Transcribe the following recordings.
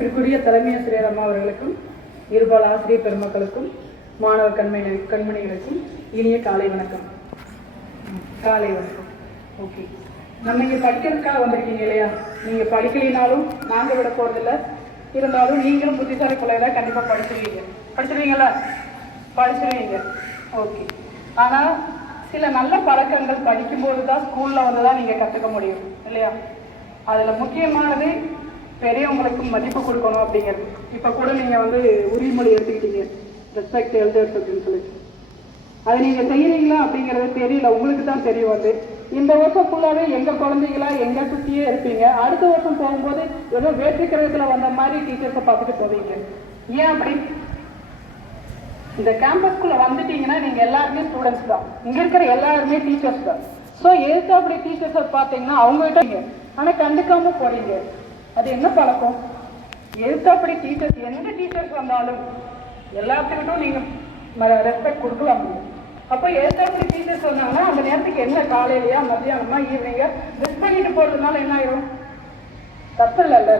மதிப்பிற்குரிய தலைமை ஆசிரியர் அம்மா அவர்களுக்கும் இருபால் ஆசிரியர் பெருமக்களுக்கும் மாணவர் கண்மணிகளுக்கும் இனிய காலை வணக்கம். ஓகே, நம்ம இங்கே படிக்கிறதுக்காக வந்திருக்கீங்க இல்லையா? நீங்கள் படிக்கலினாலும் நாங்கள் விட போகிறதில்ல. இருந்தாலும் நீங்களும் புத்திசாலி பிள்ளைகளை கண்டிப்பாக படிச்சிருவீங்களா? ஓகே. ஆனால் சில நல்ல பழக்கங்கள் படிக்கும்போது தான் ஸ்கூலில் வந்து தான் நீங்கள் கற்றுக்க முடியும் இல்லையா? அதில் முக்கியமானது பெரியவங்களுக்கு மதிப்பு கொடுக்கணும் அப்படிங்கிறது. இப்போ கூட நீங்கள் வந்து உறுதிமொழி எடுத்துக்கிட்டீங்க, ரெஸ்பெக்ட் எல்டர்ஸ் அப்படின்னு சொல்லி. அதை நீங்கள் செய்கிறீங்களா அப்படிங்கிறது தெரியல, உங்களுக்கு தான் தெரியும். வந்து இந்த வருஷம் ஃபுல்லாகவே எங்கள் குழந்தைங்களா எங்கள் சுற்றியே இருப்பீங்க. அடுத்த வருஷம் போகும்போது ஏதோ வேற்று கிரகத்தில் வந்த மாதிரி டீச்சர்ஸை பார்த்துட்டு போவீங்க. ஏன் அப்படி? இந்த கேம்பஸ்குள்ளே வந்துட்டீங்கன்னா நீங்கள் எல்லாருமே ஸ்டூடெண்ட்ஸ் தான், இங்கே இருக்கிற எல்லாருமே டீச்சர்ஸ் தான். ஸோ எதுக்கு அப்படி டீச்சர்ஸை பார்த்தீங்கன்னா அவங்ககிட்ட ஆனால் கண்டுக்காம போறீங்க. அது என்ன பழக்கம்? எதுக்கு டீச்சர்ஸ், எந்த டீச்சர்ஸ் வந்தாலும் எல்லாத்துக்கிட்டும் நீங்கள் ரெஸ்பெக்ட் கொடுக்கலாம். அப்போ எதுக்கு டீச்சர்ஸ் வந்தாங்கன்னா அந்த நேரத்துக்கு என்ன காலையிலையா மத்தியானமா ஈவினிங்கா மிஸ் பண்ணிட்டு போறதுனால என்ன ஆயிரும்? தப்பு இல்லைல்லப்பா.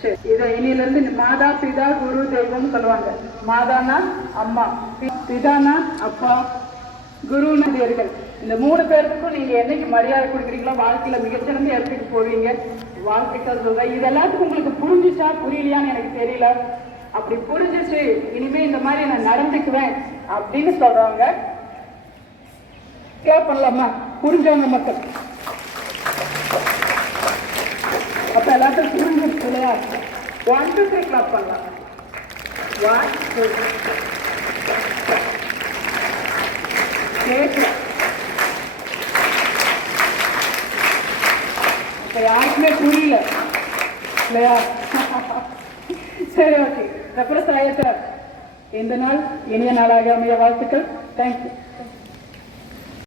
சரி, இதை இனியிலிருந்து மாதா பிதா குரு தெய்வம் சொல்லுவாங்க. மாதானா அம்மா, பிதானா அப்பா, குருநாதியர்கள். இந்த 3 பேருக்கும் நீங்க என்னைக்கு மரியாதை கொடுக்குறீங்களோ வாழ்க்கையில மிகச்சிறந்த இடத்துக்கு போவீங்க. வாழ்க்கைகள் சொல்றேன். இது எல்லாத்துக்கும் உங்களுக்கு புரிஞ்சுச்சா புரியலையான்னு எனக்கு தெரியல. அப்படி புரிஞ்சிச்சு, இனிமே இந்த மாதிரி நான் நடந்துக்குவேன் அப்படின்னு சொல்றவங்க கிளாப் பண்ணலாமா? புரிஞ்சவங்க மக்கள். அப்ப எல்லாத்துக்கும் புரிஞ்சிருச்சு இல்லையா? 1 2 3 கிளாப் பண்ணலாம். 1 2 இப்ப யாருக்குமே புரியல இல்லையா? சரி, ஓகே. ரெப்ரசன்ட் இந்த நாள் இனிய நாளாக அமைய வாழ்த்துக்கள். தேங்க்யூ.